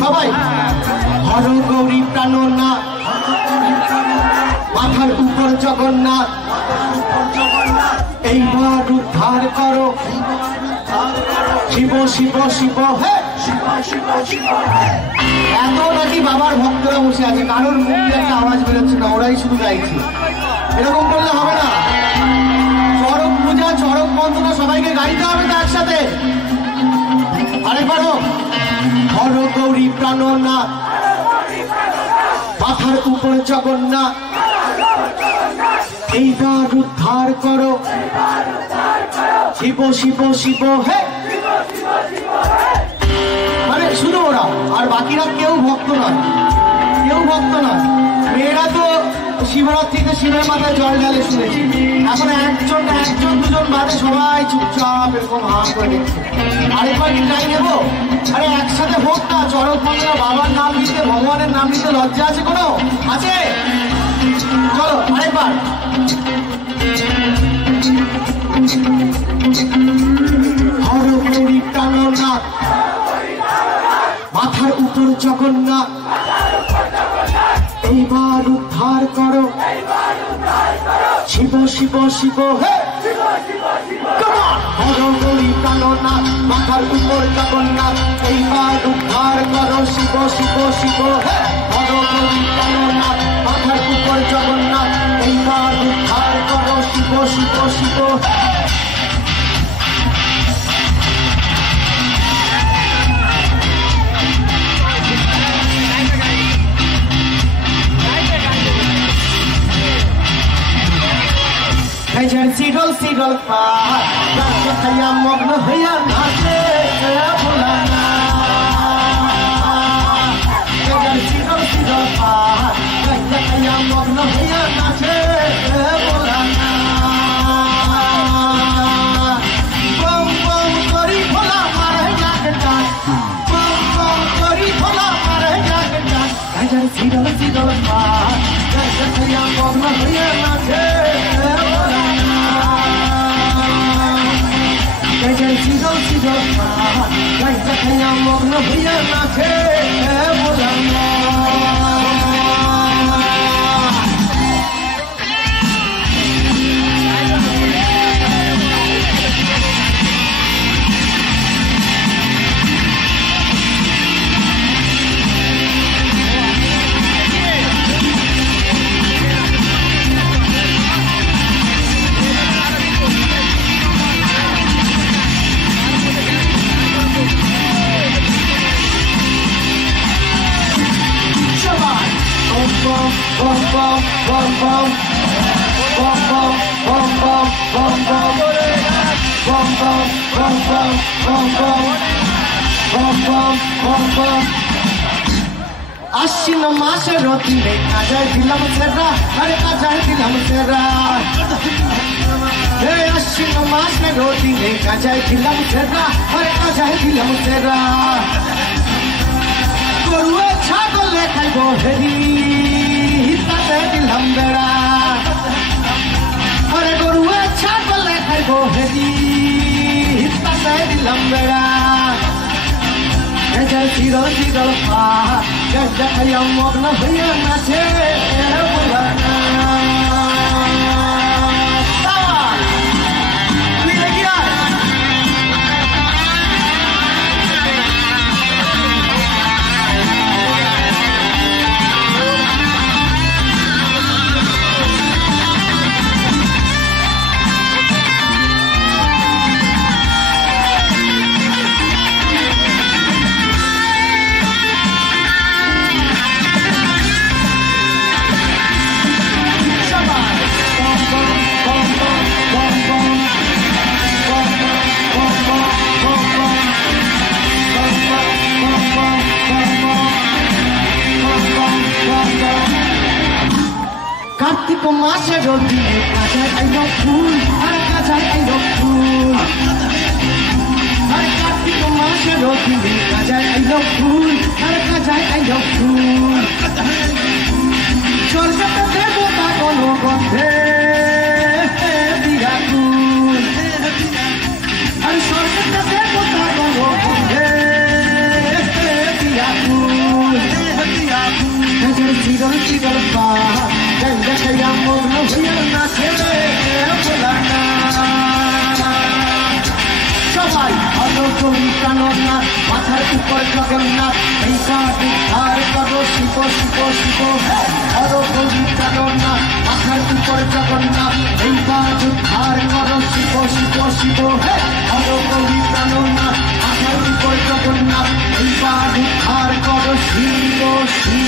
সবাই হর গৌরী প্রাণনাথ, মাথার উপর জগন্নাথ, এইবার উদ্ধার করো শিব শিব শিব হে। এত নাকি বাবার ভক্তরা বসে আছে, কারোর মুখ দিয়ে একটা আওয়াজ বেরোচ্ছে না, ওরাই শুধু গাইছে। এরকম করলে হবে না। চরক পূজা, চরক বন্দনা সবাইকে গাইতে হবে তো একসাথে। আরেকবার হোক, হর গৌরী প্রাণনাথ, মাথার উপর জগন্নাথ, এইবার উদ্ধার করো শিব শিব শিব হে। মানে শুধু ওরা, আর বাকিরা কেউ ভক্ত নয়, কেউ ভক্ত নয়। মেয়েরা তো শিবরাত্রিতে শিবের মাথায় জল ঢালে শুনেছি, এখন একজন দুজন বাদে সবাই চুপচাপ এরকম হাত করে দেখছে। আরেকবার কি ট্রাই নেবো? আরে একসাথে হোক না। চরক বন্দনা, বাবার নাম নিতে, ভগবানের নাম নিতে লজ্জা আছে কোনো? আছে? চলো আরেকবার। হর গৌরী প্রাণনাথ, মাথার উপর জগন্নাথ, এইবার উদ্ধার করো শিব শিব শিব হে। হর গৌরী প্রাণনাথ, মাথার উপর জগন্নাথ, এইবার উদ্ধার করো শিব শিব শিব হে। হর গৌরী প্রাণনাথ, মাথার উপর জগন্নাথ, এইবার উদ্ধার করো শিব শিব শিব হে। সিরল সিরল পাহাড় মগ্ন হইয়া নাচে ভোলানা। সিরল সিরল পাহাড় মগ্ন হইয়া নাচে ভোলানা। বম বম করি ভোলা মারে যাকে ডাক, বম বম করি ভোলা মারে যাকে ডাক। সিরল সিরল পাহাড় মগ্ন হইয়া নাচে সিরল সিরল পাহাড় মগ্ন হইয়া নাচে ভোলানা। Bom bom bom bom bom bom bom bom bom bom bom bom bom bom bom bom bom bom bom bom। আশ্বিন মাসের দিনে কাজায় দিলাম সেরা, আরে কাজায় দিলাম সেরা। আশ্বিন মাসের দিনে কাজায় দিলাম সেরা, আরে কাজায় দিলাম সেরা। গরুয়ে ছাগলে খাইব হেরি, তাতে দিলাম বেড়া। আরে গরুয়ে ছাগলে খাইব হেরি, তাতে দিলাম বেড়া। চিরল চিরল পাহাড় দেখাইয়া মগ্ন হইয়া নাচে ভোলানা। কার্তিক মাসের দিনে কাজায় আইল ফুল আর কাজায় আইল ফুল আর কার্তিক মাসের দিনে কাজায় আইল ফুল আর কাজায় আইল ফুল স্বর্গতে দেবতা কোন গন্ধে বিরাকুল আর স্বর্গতে দেবতা কোন গন্ধে বিরাকুল চিরল চিরল পা গঙ্গা কয়া মগ্ন হইয়া নাচে সবাই ভালো জগন্নাথ মাথার উপর জগন্নাথ এই কাটি আর করো শিব শিব শিব ভালো জগন্নাথ মাথার উপর জগন্নাথ এই কাটি আর করো শিব শিব শিব ভালো জগন্নাথ মাথার উপর জগন্নাথ এই কাটি আর করো শিব শিব